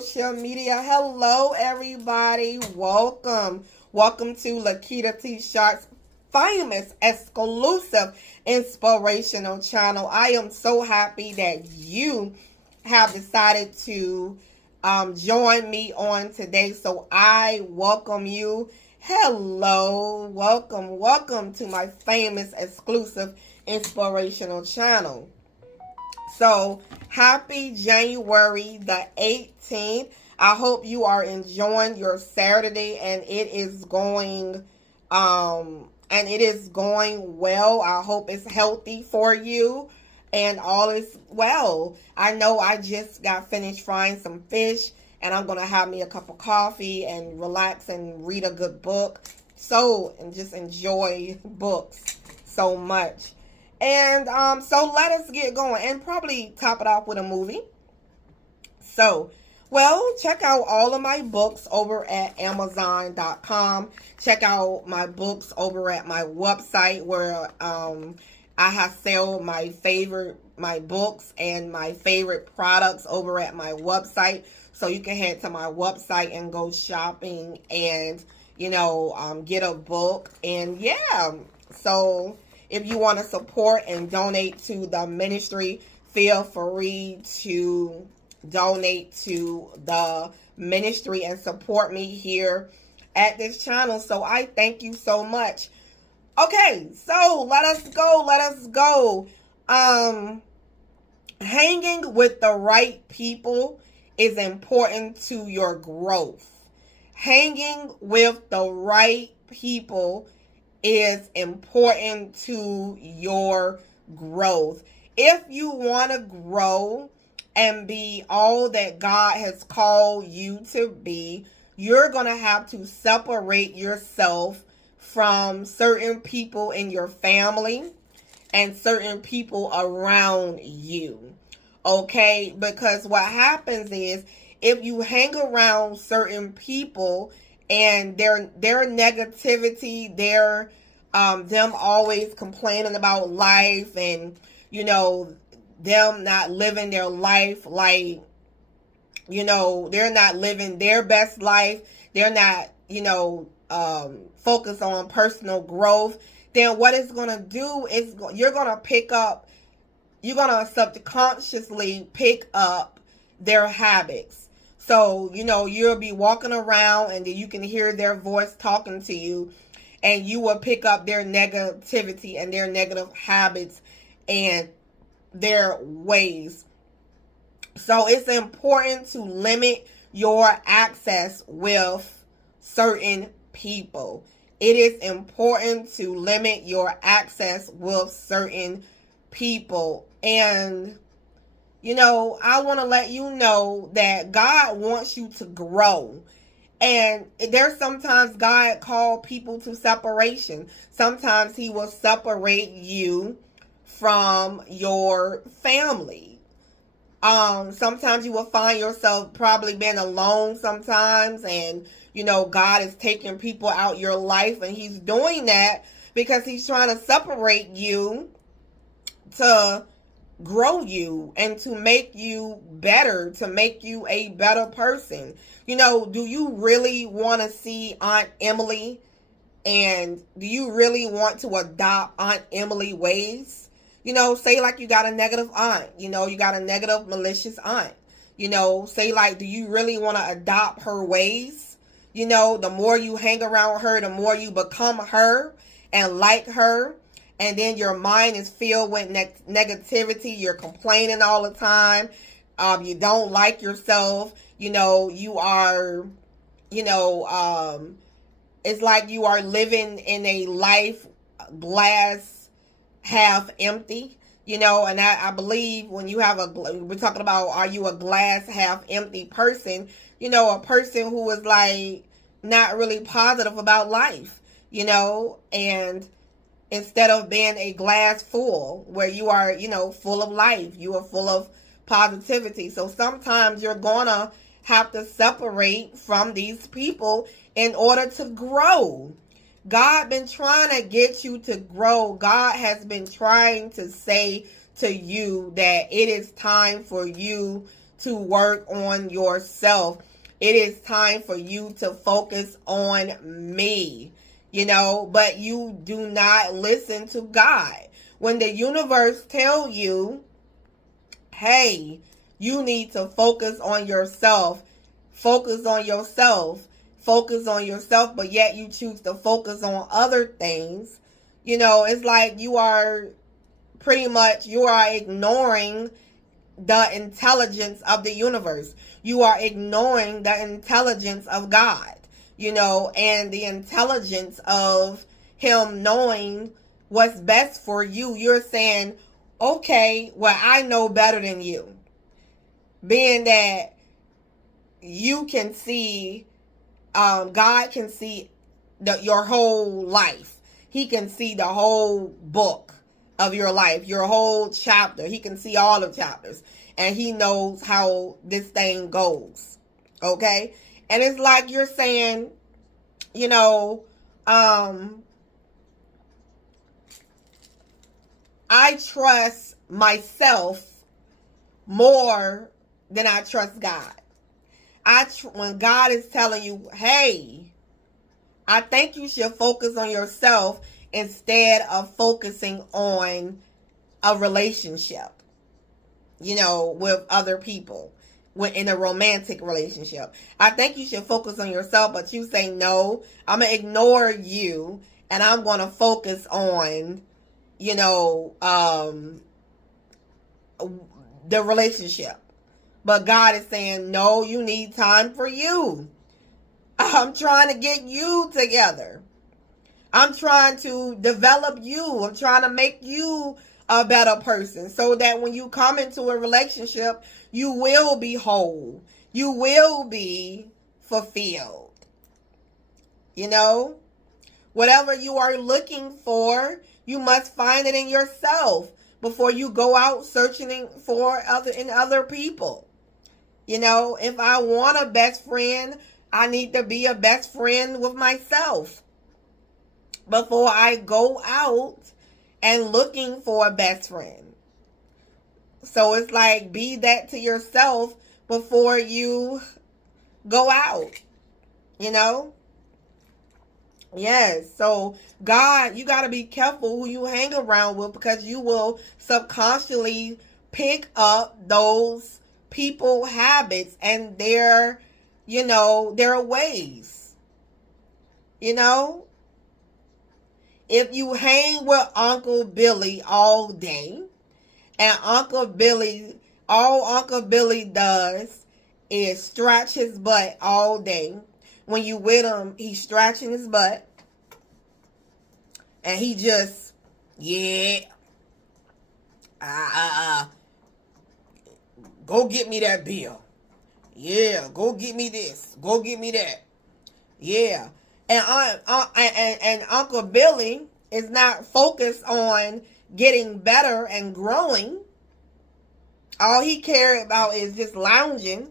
social media. Hello, everybody. Welcome. Welcome to Lakitatsharpe's famous, exclusive, inspirational channel. I am so happy that you have decided to join me on today. So I welcome you. Hello. Welcome to my famous, exclusive, inspirational channel. So, happy January the 18th. I hope you are enjoying your Saturday and it is going well. I hope it's healthy for you and all is well. I know I just got finished frying some fish and I'm going to have me a cup of coffee and relax and read a good book. And just enjoy books so much. And so let us get going and probably top it off with a movie. So, well, check out all of my books over at Amazon.com. Check out my books over at my website where I have sold my books and my favorite products over at my website. So you can head to my website and go shopping and, get a book. And yeah, so if you want to support and donate to the ministry, feel free to donate to the ministry and support me here at this channel. So I thank you so much. Okay, so let us go. Hanging with the right people is important to your growth. Hanging with the right people is important to your growth. If you want to grow and be all that God has called you to be, you're going to have to separate yourself from certain people in your family and certain people around you. Okay? Because what happens is if you hang around certain people and their negativity, them always complaining about life and, them not living their life like, they're not living their best life. They're not, focused on personal growth. Then what it's going to do is you're going to subconsciously pick up their habits. So, you'll be walking around and then you can hear their voice talking to you and you will pick up their negativity and their negative habits and their ways. So it's important to limit your access with certain people. It is important to limit your access with certain people. And I want to let you know that God wants you to grow. And there's sometimes God called people to separation. Sometimes he will separate you from your family. Sometimes you will find yourself probably being alone sometimes. And, God is taking people out your life. And he's doing that because he's trying to separate you to grow you and to make you better, to make you a better person. Do you really want to see Aunt Emily? And do you really want to adopt Aunt Emily ways? Say like you got a negative aunt, you got a negative, malicious aunt. Say like, do you really want to adopt her ways? The more you hang around her, the more you become her and like her. And then your mind is filled with negativity. You're complaining all the time. You don't like yourself. You are, it's like you are living in a life glass half empty, and I believe when you have we're talking about, are you a glass half empty person? A person who is like not really positive about life, and instead of being a glass full where you are, full of life, you are full of positivity. So sometimes you're gonna have to separate from these people in order to grow. God been trying to get you to grow. God has been trying to say to you that it is time for you to work on yourself. It is time for you to focus on me, but you do not listen to God. When the universe tell you, hey, you need to focus on yourself, focus on yourself, focus on yourself, but yet you choose to focus on other things, it's like you are ignoring the intelligence of the universe. You are ignoring the intelligence of God, and the intelligence of him knowing what's best for you. You're saying, okay, well, I know better than you. Being that you can see, God can see your whole life. He can see the whole book of your life, your whole chapter. He can see all the chapters, and he knows how this thing goes. Okay? And it's like you're saying, I trust myself more than I trust God. When God is telling you, hey, I think you should focus on yourself instead of focusing on a relationship, with other people, in a romantic relationship. I think you should focus on yourself, but you say, no, I'm going to ignore you and I'm going to focus on, the relationship. But God is saying, no, you need time for you. I'm trying to get you together. I'm trying to develop you. I'm trying to make you a better person so that when you come into a relationship, you will be whole. You will be fulfilled. Whatever you are looking for, you must find it in yourself before you go out searching for other people. If I want a best friend, I need to be a best friend with myself before I go out and looking for a best friend. So it's like, be that to yourself before you go out, Yes. So God, you got to be careful who you hang around with, because you will subconsciously pick up those people habits and their ways. If you hang with Uncle Billy all day, and all Uncle Billy does is stretch his butt all day. When you with him, he's stretching his butt, and he just, go get me that bill. Yeah, go get me this. Go get me that. Yeah. And Uncle Billy is not focused on getting better and growing. All he cared about is just lounging.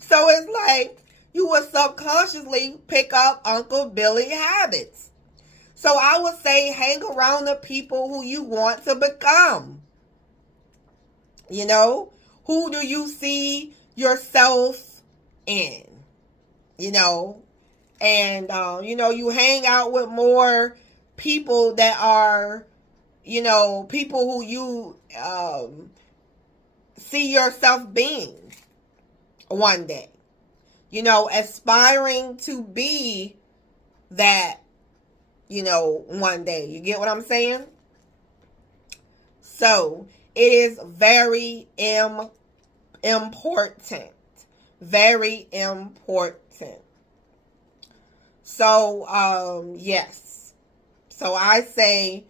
So it's like you will subconsciously pick up Uncle Billy habits. So I would say hang around the people who you want to become. Who do you see yourself in? And, you hang out with more people that are, people who you see yourself being one day. Aspiring to be that, one day. You get what I'm saying? So, it is very important. Very important. So, yes. So I say,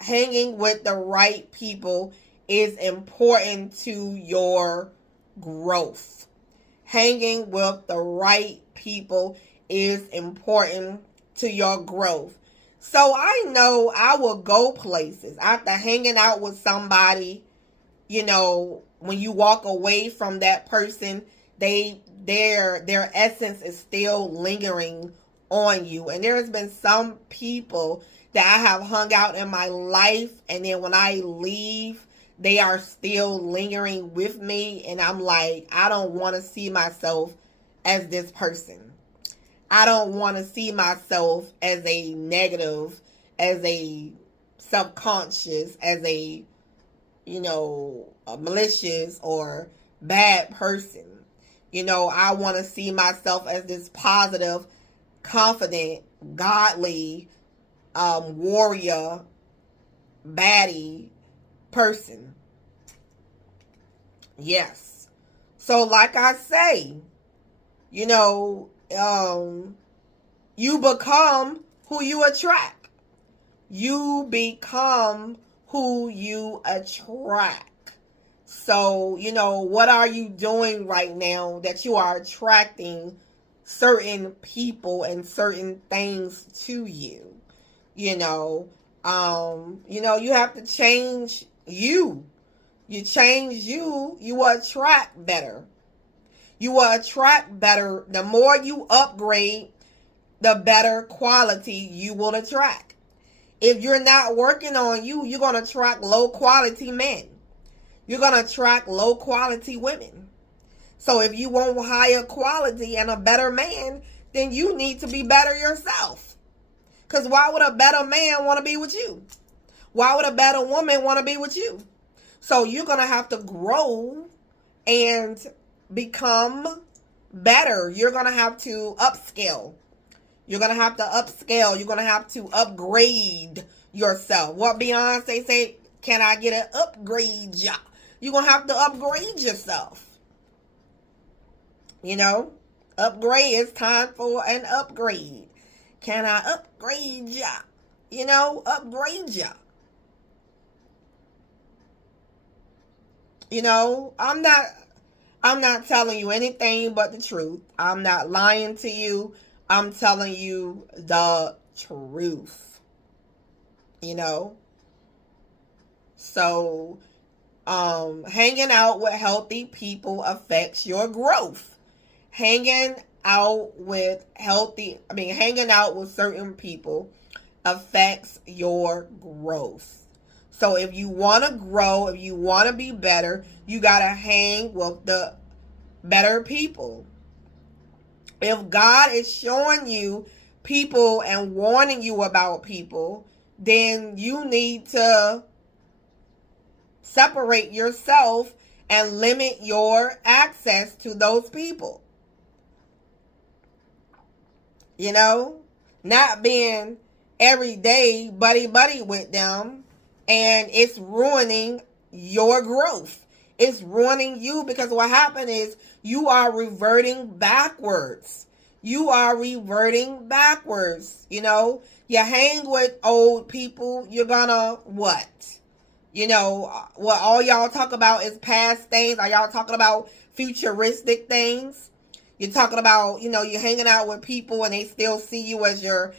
hanging with the right people is important to your growth. Hanging with the right people is important to your growth. So I know I will go places after hanging out with somebody, when you walk away from that person, their essence is still lingering on you. And there has been some people that I have hung out in my life, and then when I leave, they are still lingering with me, and I'm like, I don't want to see myself as this person. I don't want to see myself as a negative, as a subconscious, as a, a malicious or bad person. I want to see myself as this positive, confident, godly, warrior, baddie person. Yes. So like I say, you become who you attract. You become who you attract. So, what are you doing right now that you are attracting certain people and certain things to you? You have to change you. You change you, you will attract better. You will attract better. The more you upgrade, the better quality you will attract. If you're not working on you, you're going to attract low quality men. You're going to attract low quality women. So if you want higher quality and a better man, then you need to be better yourself. Because why would a better man want to be with you? Why would a better woman want to be with you? So you're going to have to grow and become better. You're going to have to upscale. You're going to have to upscale. You're going to have to upgrade yourself. What Beyonce say, can I get an upgrade? You're going to have to upgrade yourself. Upgrade. It's time for an upgrade. Can I upgrade ya? Upgrade ya. I'm not telling you anything but the truth. I'm not lying to you. I'm telling you the truth. So, hanging out with healthy people affects your growth. Hanging out with certain people affects your growth. So if you want to grow, if you want to be better, you got to hang with the better people. If God is showing you people and warning you about people, then you need to separate yourself and limit your access to those people. Not being every day buddy with them, and it's ruining your growth. It's ruining you, because what happened is you are reverting backwards. You hang with old people, you're gonna what? What all y'all talk about is past things. Are y'all talking about futuristic things? You're talking about, you're hanging out with people and they still see you as your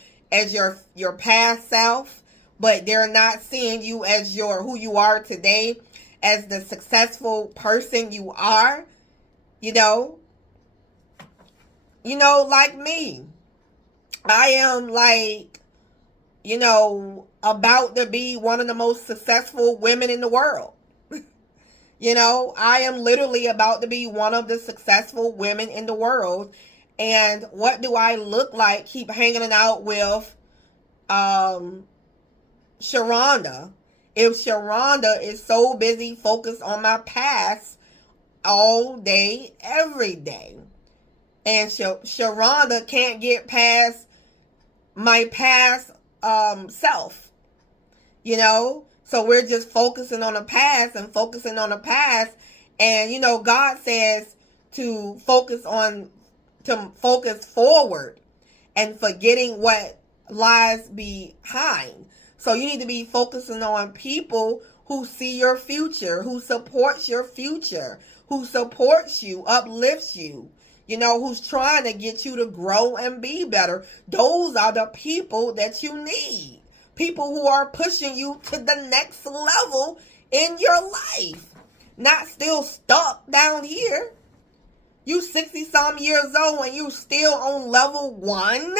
past self, but they're not seeing you as who you are today, as the successful person you are. Like me. I am about to be one of the most successful women in the world. I am literally about to be one of the successful women in the world. And what do I look like? Keep hanging out with Sharonda. If Sharonda is so busy focused on my past all day, every day. And Sharonda can't get past my past self. So we're just focusing on the past. And, God says to focus forward and forgetting what lies behind. So you need to be focusing on people who see your future, who supports your future, who supports you, uplifts you, who's trying to get you to grow and be better. Those are the people that you need. People who are pushing you to the next level in your life. Not still stuck down here. You 60-some years old and you still on level 1.